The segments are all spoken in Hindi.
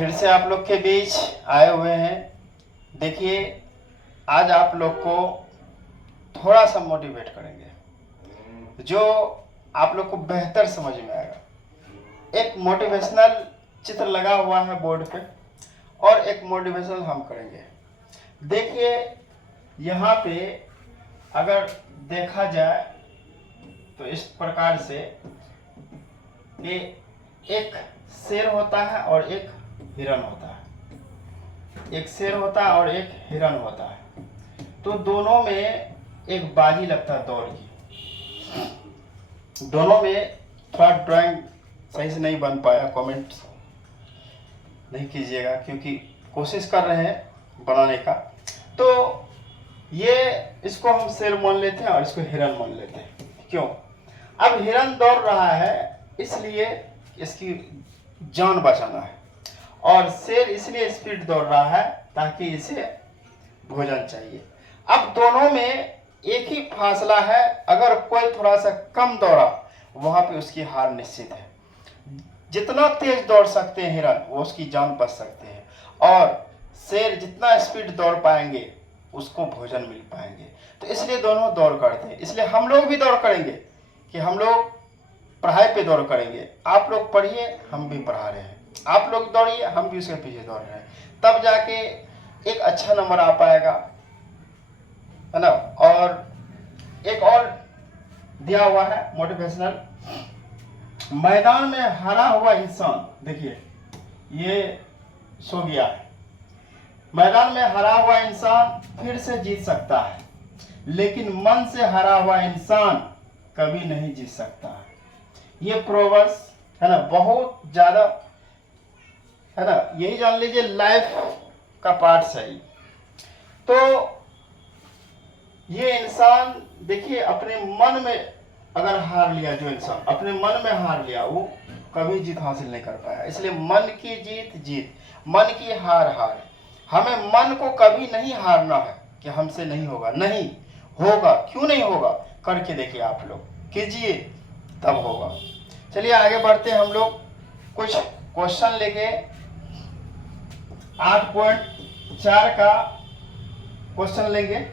फिर से आप लोग के बीच आए हुए हैं। देखिए, आज आप लोग को थोड़ा सा मोटिवेट करेंगे जो आप लोग को बेहतर समझ में आएगा। एक मोटिवेशनल चित्र लगा हुआ है बोर्ड पे और एक मोटिवेशनल हम करेंगे। देखिए, यहाँ पे अगर देखा जाए तो इस प्रकार से कि एक शेर होता है और एक हिरन होता है। एक शेर होता है और एक हिरन होता है, तो दोनों में एक बाजी लगता है दौड़ की। दोनों में थोड़ा ड्राइंग सही से नहीं बन पाया, कमेंट नहीं कीजिएगा क्योंकि कोशिश कर रहे हैं बनाने का। तो ये इसको हम शेर मान लेते हैं और इसको हिरन मान लेते हैं। क्यों? अब हिरन दौड़ रहा है इसलिए इसकी जान बचाना है, और शेर इसलिए स्पीड दौड़ रहा है ताकि इसे भोजन चाहिए। अब दोनों में एक ही फासला है, अगर कोई थोड़ा सा कम दौड़ा वहां पे उसकी हार निश्चित है। जितना तेज दौड़ सकते हैं हिरन वो उसकी जान बच सकते हैं, और शेर जितना स्पीड दौड़ पाएंगे उसको भोजन मिल पाएंगे। तो इसलिए दोनों दौड़ करते हैं। इसलिए हम लोग भी दौड़ करेंगे कि हम लोग पढ़ाई पे दौड़ करेंगे। आप लोग पढ़िए, हम भी पढ़ा रहे हैं। आप लोग दौड़िए, हम भी उसके पीछे दौड़ रहे हैं। तब जाके एक अच्छा नंबर आ पाएगा, है ना। और एक और दिया हुआ है मोटिवेशनल, मैदान में हारा हुआ इंसान, देखिए ये सो गया है। मैदान में हारा हुआ इंसान फिर से जीत सकता है, लेकिन मन से हारा हुआ इंसान कभी नहीं जीत सकता है। ये प्रोवर्ब्स है ना, बहुत ज्यादा है ना, यही जान लीजिए लाइफ का पार्ट सही। तो ये इंसान देखिए अपने मन में अगर हार लिया, जो इंसान अपने मन में हार लिया वो कभी जीत हासिल नहीं कर पाया। इसलिए मन की जीत जीत, मन की हार हार। हमें मन को कभी नहीं हारना है कि हमसे नहीं होगा, नहीं होगा। क्यों नहीं होगा? करके देखिए, आप लोग कीजिए तब होगा। चलिए आगे बढ़ते हैं। हम लोग कुछ क्वेश्चन लेके 8.4 का क्वेश्चन लेंगे।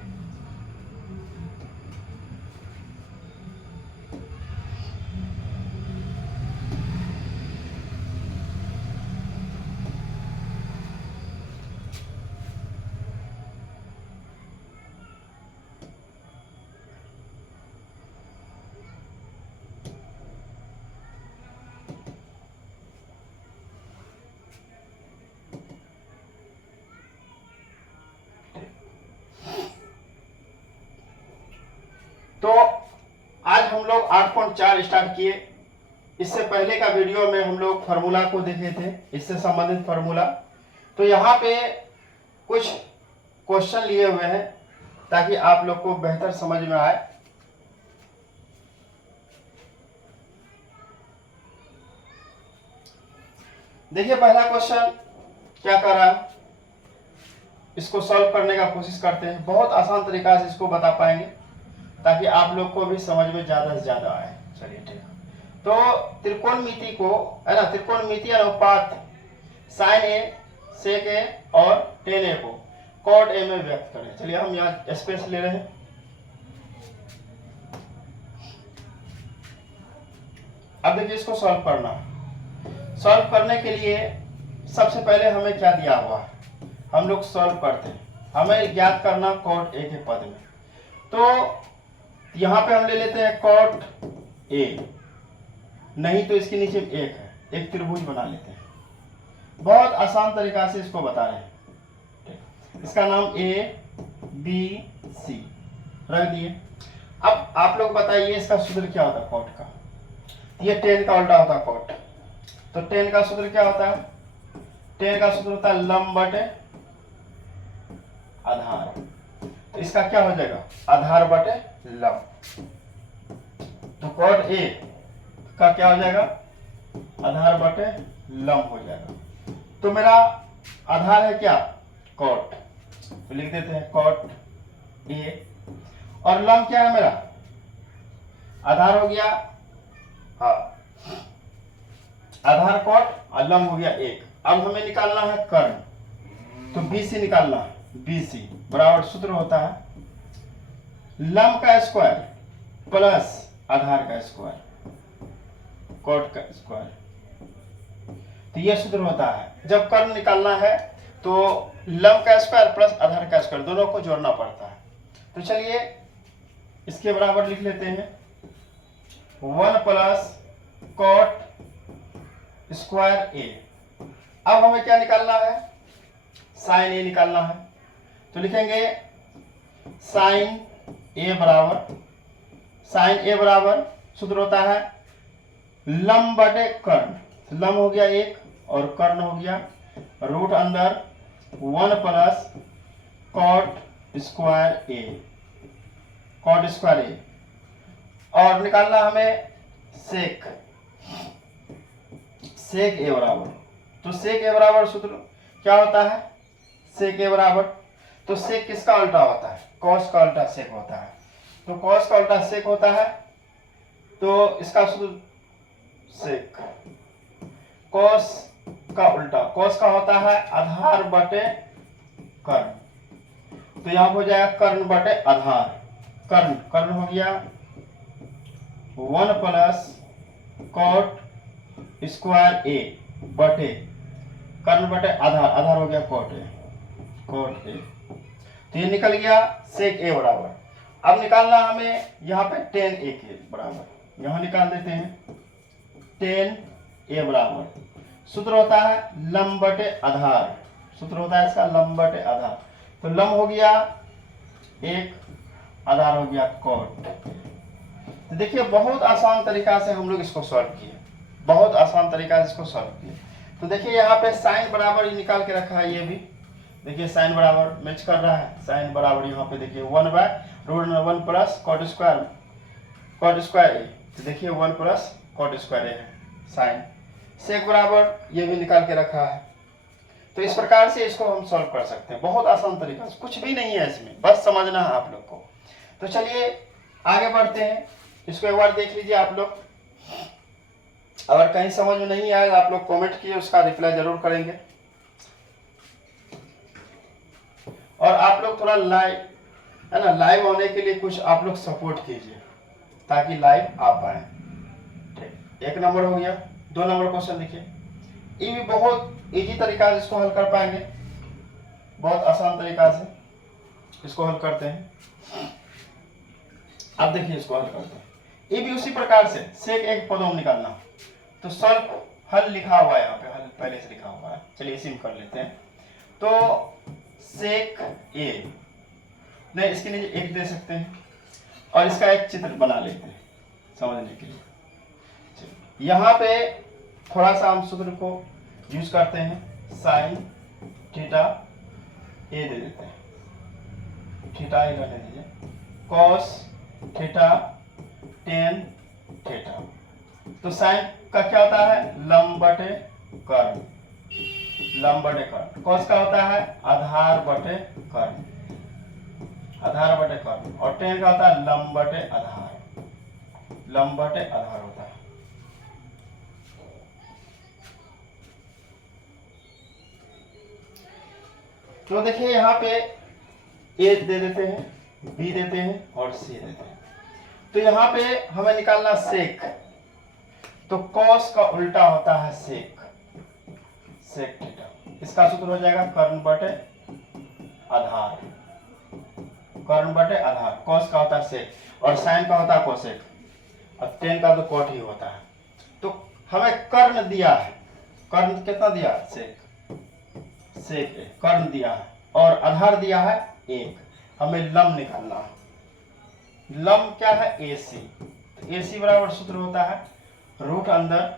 तो आज हम लोग 8.4 स्टार्ट किए। इससे पहले का वीडियो में हम लोग फार्मूला को देखे थे, इससे संबंधित फार्मूला। तो यहाँ पे कुछ क्वेश्चन लिए हुए हैं ताकि आप लोग को बेहतर समझ में आए। देखिए पहला क्वेश्चन क्या कर रहा है, इसको सॉल्व करने का कोशिश करते हैं। बहुत आसान तरीका से इसको बता पाएंगे ताकि आप लोग को भी समझ में ज्यादा से ज्यादा आए। चलिए ठीक है। तो त्रिकोणमिति को, है ना, त्रिकोणमिति अनुपात साइन ए, सेक ए और टेन ए को कॉट ए में व्यक्त करें। चलिए हम यहाँ स्पेस ले रहे हैं। अब देखिए इसको सॉल्व करना। सॉल्व करने के लिए सबसे पहले हमें क्या दिया हुआ है, हम लोग सॉल्व करते हैं। हमें ज्ञात करना कॉट ए के पद में। तो यहाँ पे हम ले लेते हैं कॉट ए, नहीं तो इसके नीचे एक है, एक त्रिभुज बना लेते हैं। बहुत आसान तरीका से इसको बता रहे हैं। इसका नाम ए बी सी रख दिए। अब आप लोग बताइए इसका सूत्र क्या होता है कॉट का। ये टेन का उल्टा होता है कॉट। तो टेन का सूत्र क्या होता है? टेन का सूत्र होता है लंब बटे आधार। तो इसका क्या हो जाएगा? आधार बटे लंब। तो कॉट ए का क्या हो जाएगा? आधार बटे लंब हो जाएगा। तो मेरा आधार है क्या? कॉट। तो लिख देते हैं कॉट ए, और लंब क्या है मेरा? आधार हो गया, हाँ, आधार कॉट और लंब हो गया एक। अब हमें निकालना है कर्ण, तो BC निकालना है। BC बराबर सूत्र होता है लंब का स्क्वायर प्लस आधार का स्क्वायर, कॉट का स्क्वायर। तो ये सूत्र होता है। जब कर्ण निकालना है तो लंब का स्क्वायर प्लस आधार का स्क्वायर दोनों को जोड़ना पड़ता है। तो चलिए इसके बराबर लिख लेते हैं 1 प्लस कॉट स्क्वायर ए। अब हमें क्या निकालना है, साइन ए निकालना है। तो लिखेंगे साइन ए बराबर सूत्र होता है लंब बटे कर्ण। लंब हो गया 1 और कर्ण हो गया रूट अंदर 1 प्लस कॉट स्क्वायर ए, और निकालना हमें सेक ए बराबर। तो सेक ए बराबर सूत्र क्या होता है, सेक ए बराबर, तो सेक किसका उल्टा होता है, कॉस का उल्टा सेक होता है। तो कॉस का उल्टा सेक होता है, तो इसका सूत्र सेक, कॉस का उल्टा, कॉस का होता है आधार बटे कर्ण। तो यहां हो जाएगा कर्ण बटे आधार, कर्ण हो गया 1 प्लस कॉट स्क्वायर ए बटे कर्ण बटे आधार हो गया कॉट ए। तो ये निकल गया सेक ए बराबर। अब निकालना हमें यहाँ पे टेन ए के बराबर, यहाँ निकाल देते हैं टेन ए बराबर। सूत्र होता है लंब बटे आधार, सूत्र होता है इसका लंब बटे आधार। तो लंब हो गया 1, आधार हो गया कॉट। तो देखिए बहुत आसान तरीका से हम लोग इसको सॉल्व किए, बहुत आसान तरीका से इसको सॉल्व किए। तो देखिए यहाँ पे साइन बराबर ही निकाल के रखा है, ये भी देखिए साइन बराबर मैच कर रहा है। साइन बराबर यहाँ पे देखिए 1/√1 प्लस कॉट स्क्वायर ए। तो देखिए 1 प्लस कॉट स्क्वायर ए है साइन। सेक बराबर ये भी निकाल के रखा है। तो इस प्रकार से इसको हम सॉल्व कर सकते हैं, बहुत आसान तरीका से, कुछ भी नहीं है इसमें, बस समझना है आप लोग को। तो चलिए आगे बढ़ते हैं, इसको एक बार देख लीजिए आप लोग। अगर कहीं समझ में नहीं आएगा आप लोग कमेंट किए, उसका रिप्लाई जरूर करेंगे। और आप लोग थोड़ा लाइव है ना, लाइव होने के लिए कुछ आप लोग सपोर्ट कीजिए ताकि लाइव आ पाए। ठीक, 1 नंबर हो गया। 2 नंबर क्वेश्चन देखिए, ये भी बहुत इजी तरीका से इसको हल कर पाएंगे, बहुत आसान तरीका से इसको हल करते हैं। अब देखिए इसको हल करते हैं, ये भी उसी प्रकार से सेक एक पदों में निकालना। तो सॉल्व हल लिखा हुआ है यहाँ पे, हल पहले से लिखा हुआ है, चलिए इसी में कर लेते हैं। तो सेक ए नहीं, इसके नीचे 1 दे सकते हैं और इसका एक चित्र बना लेते हैं समझने के लिए। यहाँ पे थोड़ा सा हम सूत्र को यूज करते हैं, साइन थीटा ए दे देते हैं, थीटा ए रहने दीजिए, कॉस थीटा टेन थीटा। तो साइन का क्या होता है लंब बटे कर्ण, लंब बटे कर्ण। कॉस का होता है आधार बटे कर्ण, आधार बटे कर्ण। और टेन का होता है लंब बटे आधार, लंब बटे आधार होता है। तो देखिए यहाँ पे ए दे देते हैं, बी देते हैं और सी देते हैं। तो यहाँ पे हमें निकालना सेक, तो कॉस का उल्टा होता है सेक, सेक थीटा। इसका सूत्र हो जाएगा कर्ण बटे आधार, कर्ण बटे आधार। कॉस का होता है सेक और साइन का होता है कोसेक और टेन का तो कॉट ही होता है। तो हमें कर्ण दिया है, कर्ण कितना दिया है सेक, सेक कर्ण दिया है और आधार दिया है 1। हमें लंब निकालना है। लंब क्या है AC, तो AC बराबर सूत्र होता है रूट अंदर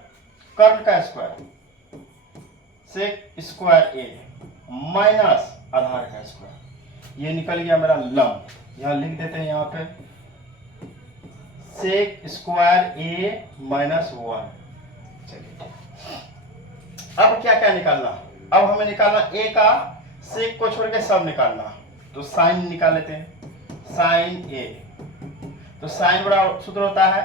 कर्ण का स्क्वायर सेक स्क्वायर ए माइनस आधार का स्क्वायर। ये निकल गया मेरा लंब, यहाँ लिख देते हैं यहाँ पे सेक स्क्वायर ए माइनस 1। चलिए अब क्या क्या निकालना, अब हमें निकालना ए का, सेक को छोड़ के सब निकालना। तो साइन निकाल लेते हैं, साइन ए। तो साइन बराबर सूत्र होता है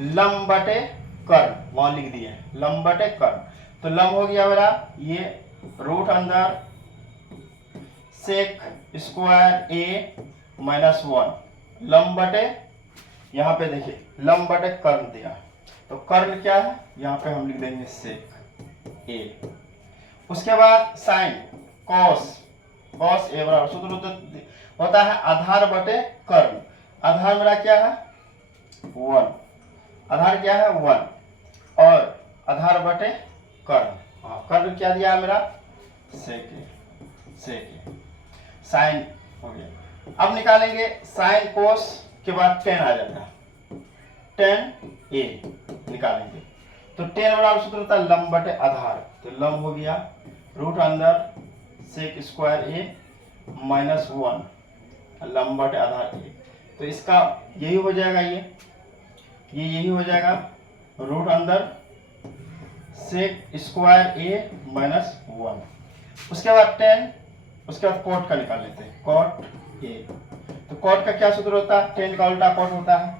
लंब बटे कर्ण, वहां लिख दिए लंब बटे कर्ण। तो लंब हो गया मेरा ये रूट अंदर सेक स्क्वायर ए माइनस 1 लंब बटे, यहाँ पे देखिए लंब बटे कर्ण दिया, तो कर्ण क्या है यहाँ पे हम लिख देंगे सेक ए। उसके बाद साइन कॉस ए बराबर सूत्र होता है आधार बटे कर्ण। आधार मेरा क्या है 1, आधार क्या है 1 और आधार बटे कर्ण। कर्ण क्या दिया है मेरा सेक ए। साइन हो गया। अब निकालेंगे साइन कोस के बाद टेन आ जाएगा, टेन ए निकालेंगे तो टेन बराबर सूत्र होता है लंब बटे आधार, तो लंब हो गया रूट अंदर सेक स्क्वायर ए माइनस 1 लंब बटे आधार ए। तो इसका यही हो जाएगा, ये यही हो जाएगा रूट अंदर सेक स्क्वायर ए माइनस 1। उसके बाद 10, उसके बाद कॉट का निकाल लेते हैं, कॉट ए। तो कॉट का क्या सूत्र होता है 10 का उल्टा कॉट होता है,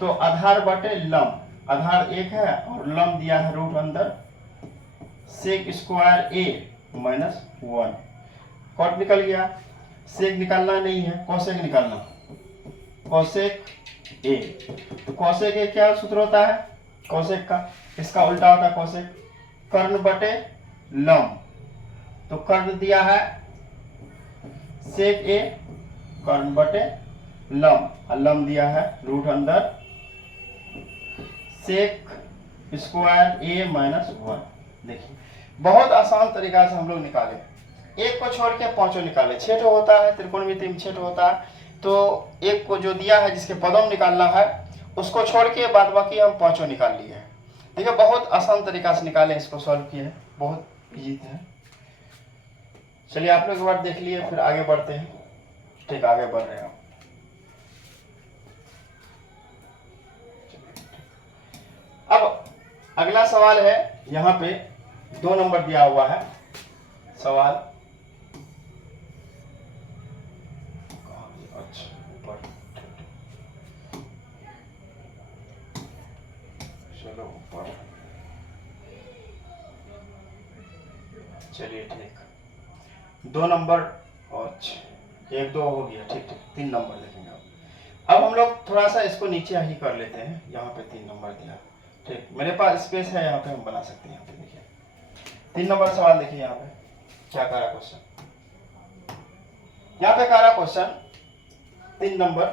तो आधार बटे लंब, आधार 1 है और लंब दिया है रूट अंदर सेक स्क्वायर ए माइनस 1। कॉट निकल गया, सेक निकालना नहीं है, कोसेक निकालना, कोसेक ए। तो कोसेक ए क्या सूत्र होता है कोसेक का, इसका उल्टा होता है कोसेक, कर्ण बटे लंब। तो कर्ण दिया है सेक ए, कर्ण बटे लंब, और लंब दिया है रूट अंदर सेक स्क्वायर ए माइनस 1। देखिए बहुत आसान तरीका से हम लोग निकाले, एक को छोड़ के पांचों निकाले। छेद होता है त्रिकोणमिति में, छेद होता है, तो एक को जो दिया है जिसके पदम निकालना है उसको छोड़ के बाद बाकी हम पांचों निकाल लिए हैं। देखिए बहुत आसान तरीका से निकाले, इसको सॉल्व किए हैं, बहुत इजी है। चलिए आप लोग एक बार देख लिए, फिर आगे बढ़ते हैं। ठीक, आगे बढ़ रहे हैं। अब अगला सवाल है, यहाँ पे 2 नंबर दिया हुआ है सवाल। अच्छा ऊपर, चलो ऊपर, चलिए ठीक 2 नंबर और 1 2 हो गया, ठीक 3 नंबर देखेंगे। अब हम लोग थोड़ा सा इसको नीचे ही कर लेते हैं, यहाँ पे 3 नंबर दिया, ठीक मेरे पास स्पेस है, यहाँ पे हम बना सकते हैं। यहाँ पे देखिए 3 नंबर सवाल देखिए, यहाँ पे क्या कह रहा क्वेश्चन, यहाँ पे कह रहा क्वेश्चन 3 नंबर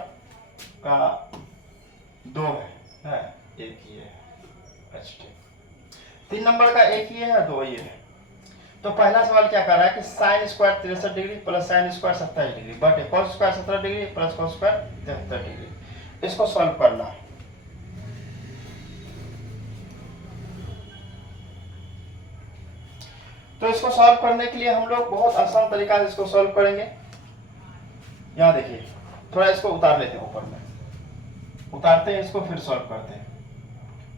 का 2 है, एक ही है। अच्छा ठीक, 3 नंबर का एक ही है, 2 ये है। तो पहला सवाल क्या कर रहा है कि sine square 63 degree plus sine square 27 degree बटे cos square 17 degree plus cos square 73 degree, इसको सॉल्व करना है। तो इसको सॉल्व करने के लिए हम लोग बहुत आसान तरीका से इसको सॉल्व करेंगे। यहाँ देखिए थोड़ा इसको उतार लेते हैं, ऊपर में उतारते हैं इसको, फिर सॉल्व करते हैं।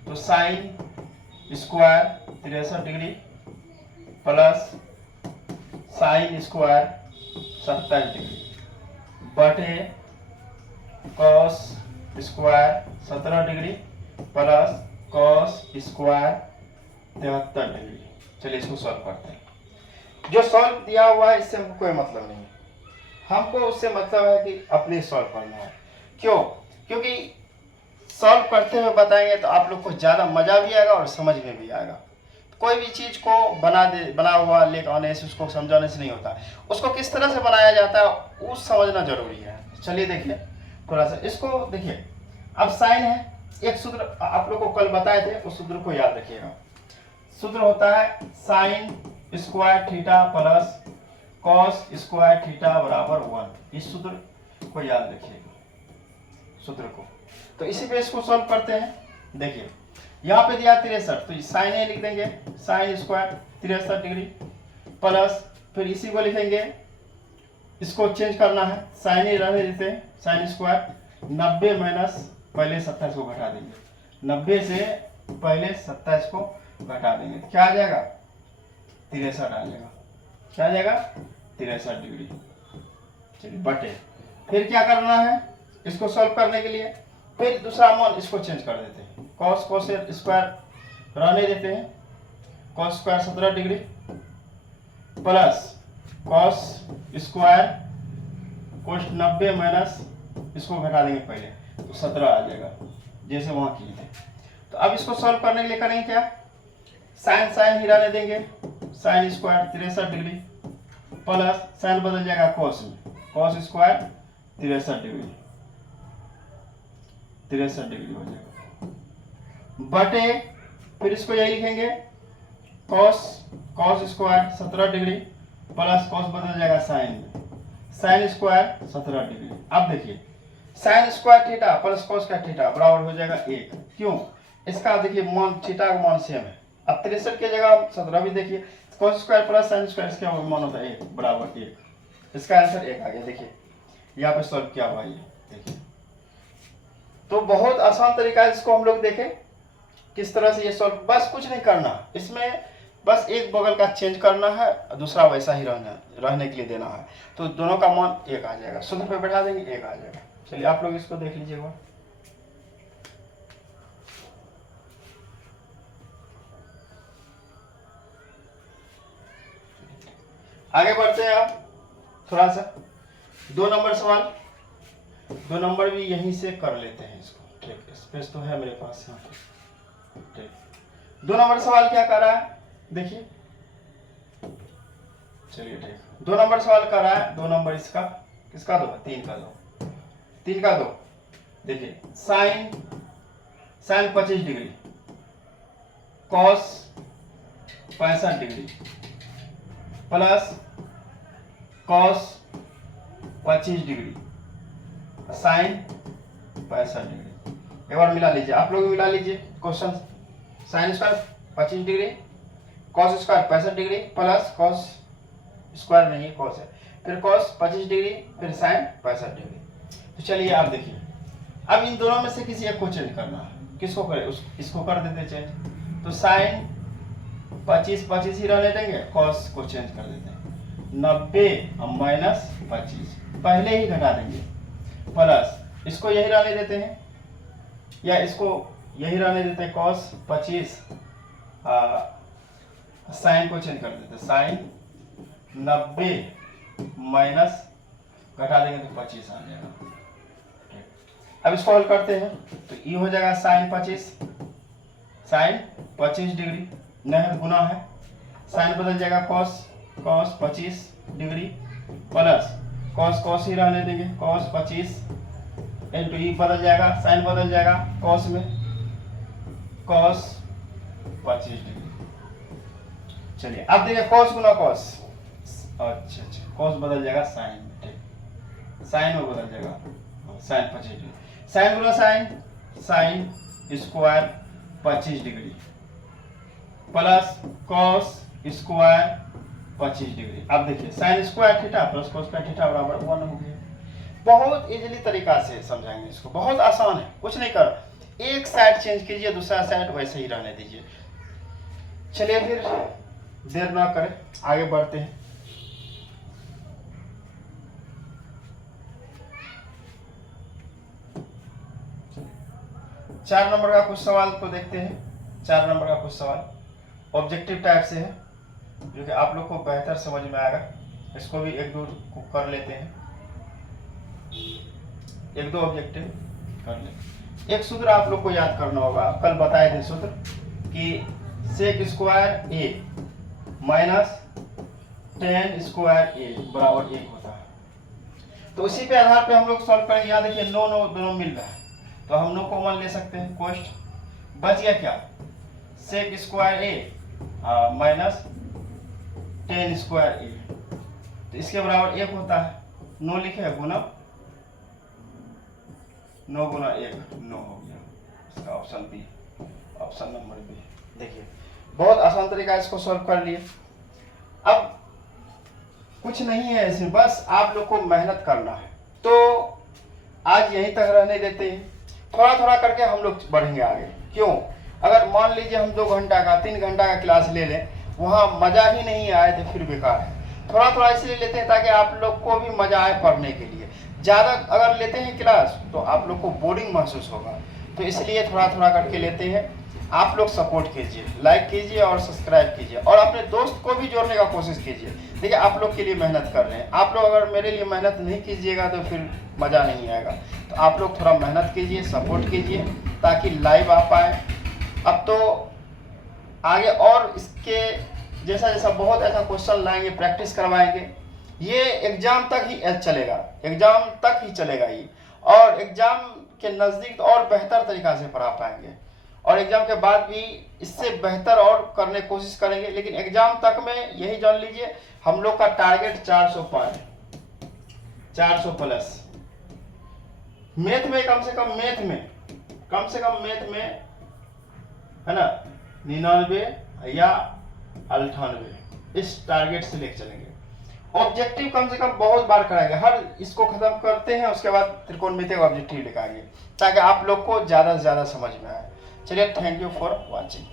तो sine square 63 degree plus sine square 27 degree बटे cos square 17 degree plus cos square 73 degree. चलिए इसको सॉल्व करते हैं। जो सॉल्व दिया हुआ है इससे हमको कोई मतलब नहीं है, हमको उससे मतलब है कि अपने सॉल्व करना है। क्यों? क्योंकि सॉल्व करते हुए बताएंगे तो आप लोग को ज़्यादा मज़ा भी आएगा और समझ में भी आएगा। कोई भी चीज़ को बना हुआ लेकर आने से, उसको समझाने से नहीं होता, उसको किस तरह से बनाया जाता है वो समझना जरूरी है। चलिए देखिए थोड़ा सा इसको देखिए। अब साइन है, एक सूत्र आप लोग को कल बताए थे, उस सूत्र को याद रखिएगा। सूत्र होता है sign square theta plus cos square theta बराबर 1। इस सूत्र को याद रखिएगा, सूत्र को। तो इसी पे इसको सॉल्व करते हैं। देखिए यहाँ पे दिया 63, तो साइन ए लिख देंगे, साइन स्क्वायर 63 डिग्री प्लस, फिर इसी को लिखेंगे, इसको चेंज करना है, साइन ए रहने देते हैं, साइन स्क्वायर 90 माइनस पहले 27 को घटा देंगे, 90 से पहले 27 को घटा देंगे, क्या आ जाएगा 63 आ जाएगा, क्या आ जाएगा 63 डिग्री। चलिए बटे, फिर क्या करना है इसको सॉल्व करने के लिए, फिर दूसरा मान इसको चेंज कर देते हैं, कॉस स्क्वायर रहने देते हैं, cos square 17 degree plus cos square कोष्ट 90 माइनस इसको घटा देंगे पहले तो 17 आ जाएगा जैसे वहां किए थे। तो अब इसको सॉल्व करने के लिए करेंगे क्या, साइन साइन ही रहने देंगे, sign square 63 degree plus sign बदल जाएगा कॉस में, कॉस स्क्वायर 63 डिग्री हो जाएगा बटे फिर इसको यही लिखेंगे cos square 17 degree plus cos बदल जाएगा साइन में, साइन स्क्वायर 17 डिग्री। अब देखिए sine square theta plus cos का थीटा बराबर हो जाएगा 1, क्यों, इसका देखिए मान थीटा का मान सेम है। अब 63 की जगह 17 भी देखिए, cos square plus sine square इसका मान होता है 1 बराबर 1, इसका आंसर 1 आ गया। देखिए यहाँ पे सॉल्व किया हुआ है, देखिए तो बहुत आसान तरीका है, इसको हम लोग देखें किस तरह से ये सॉल्व, बस कुछ नहीं करना इसमें, बस एक बगल का चेंज करना है, दूसरा वैसा ही रहने के लिए देना है, तो दोनों का मान 1 आ जाएगा, सूत्र पे बैठा देंगे 1 आ जाएगा। चलिए आप लोग इसको देख लीजिएगा। आगे बढ़ते हैं आप थोड़ा सा 2 नंबर सवाल, 2 नंबर भी यहीं से कर लेते हैं इसको, ठीक, स्पेस तो है मेरे पास यहाँ पे, ठीक। 2 नंबर सवाल क्या कर रहा है देखिए, चलिए ठीक, 2 नंबर सवाल कर रहा है, 2 नंबर इसका किसका 2 है, 3 का 2 देखिए, sine 25 degree cos 65 degree plus cos 25 degree sine 65 degree. एक बार मिला लीजिए, आप लोग मिला लीजिए question, sine square 25 degree cos square 65 degree plus cos square नहीं कॉस है, फिर कॉस 25 डिग्री फिर साइन 65 डिग्री। तो चलिए आप देखिए, अब इन दोनों में से किसी एक को चेंज करना है, किसको करें, इसको कर देते चेंज, तो साइन 25 ही रहने देंगे, कॉस को चेंज कर देते हैं 90 माइनस 25 पहले ही घटा देंगे, प्लस इसको यही रहने देते हैं या इसको यही रहने देते हैं, कॉस 25 साइन को चेंज कर देते हैं, साइन 90 माइनस घटा देंगे तो 25 आ जाएगा। अब इसको हल करते हैं तो ये हो जाएगा साइन 25 डिग्री, नहीं गुना है, साइन बदल जाएगा कॉस 25 डिग्री प्लस कॉस ही रहने देंगे, कॉस 25 इंटू ई बदल जाएगा, साइन बदल जाएगा कॉस में, कॉस 25 डिग्री। चलिए अब देखिए कॉस गुना कॉस, अच्छा कॉस बदल जाएगा साइन में, ठीक, साइन में बदल जाएगा साइन 25 डिग्री, साइन गुना sine square 25 degree plus cos square 25 degree. अब देखिए sine square theta plus cos का थीटा बराबर 1 हो गया। बहुत इजीली तरीका से समझाएंगे इसको, बहुत आसान है, कुछ नहीं कर, एक साइड चेंज कीजिए, दूसरा साइड वैसे ही रहने दीजिए। चलिए फिर देर ना करें, आगे बढ़ते हैं। चार नंबर का कुछ सवाल को देखते हैं। 4 नंबर का कुछ सवाल ऑब्जेक्टिव टाइप से है, जो कि आप लोग को बेहतर समझ में आएगा। इसको भी 1-2 को कर लेते हैं, 1-2 ऑब्जेक्टिव कर लेते। एक सूत्र आप लोग को याद करना होगा, कल बताए थे सूत्र कि सेक स्क्वायर ए माइनस टेन स्क्वायर ए बराबर 1 होता है। तो उसी पे आधार पे हम लोग सॉल्व करेंगे। यहाँ देखिए 9 दोनों मिल रहा है, तो हम लोग कॉमन ले सकते हैं, कोष्ट बच गया क्या, सेक स्क्वायर ए माइनस टेन स्क्वायर ए, तो इसके बराबर 1 होता है। 9 लिखे गुना 9 गुना 1 9 हो गया, इसका option B, option number B. देखिए बहुत आसान तरीका है, इसको सॉल्व कर लिए। अब कुछ नहीं है इसमें, बस आप लोग को मेहनत करना है। तो आज यहीं तक रहने देते हैं, थोड़ा थोड़ा करके हम लोग बढ़ेंगे आगे। क्यों, अगर मान लीजिए हम 2 घंटा का 3 घंटा का क्लास ले लें, वहाँ मजा ही नहीं आए तो फिर बेकार है। थोड़ा थोड़ा इसलिए लेते हैं ताकि आप लोग को भी मजा आए पढ़ने के लिए। ज़्यादा अगर लेते हैं क्लास तो आप लोग को बोरिंग महसूस होगा, तो इसलिए थोड़ा थोड़ा करके लेते हैं। आप लोग सपोर्ट कीजिए, लाइक कीजिए और सब्सक्राइब कीजिए और अपने दोस्त को भी जोड़ने का कोशिश कीजिए। देखिए आप लोग के लिए मेहनत कर रहे हैं, आप लोग अगर मेरे लिए मेहनत नहीं कीजिएगा तो फिर मज़ा नहीं आएगा। तो आप लोग थोड़ा मेहनत कीजिए, सपोर्ट कीजिए ताकि लाइव आ पाए। अब तो आगे और इसके जैसा जैसा बहुत ऐसा क्वेश्चन लाएंगे, प्रैक्टिस करवाएंगे। ये एग्ज़ाम तक ही चलेगा, एग्ज़ाम तक ही चलेगा ये, और एग्ज़ाम के नज़दीक तो और बेहतर तरीक़ा से पढ़ा पाएंगे और एग्ज़ाम के बाद भी इससे बेहतर और करने की कोशिश करेंगे। लेकिन एग्ज़ाम तक में यही जान लीजिए हम लोग का टारगेट 400 पॉइंट, 400 प्लस। मैथ में कम से कम मैथ में है ना 99 या 98 इस टारगेट से लेकर चलेंगे। ऑब्जेक्टिव कम से कम बहुत बार कराएंगे, हर इसको खत्म करते हैं उसके बाद त्रिकोणमिति का ऑब्जेक्टिव लिखाएंगे ताकि आप लोग को ज़्यादा से ज़्यादा समझ में आए। चलिए, थैंक यू फॉर वॉचिंग।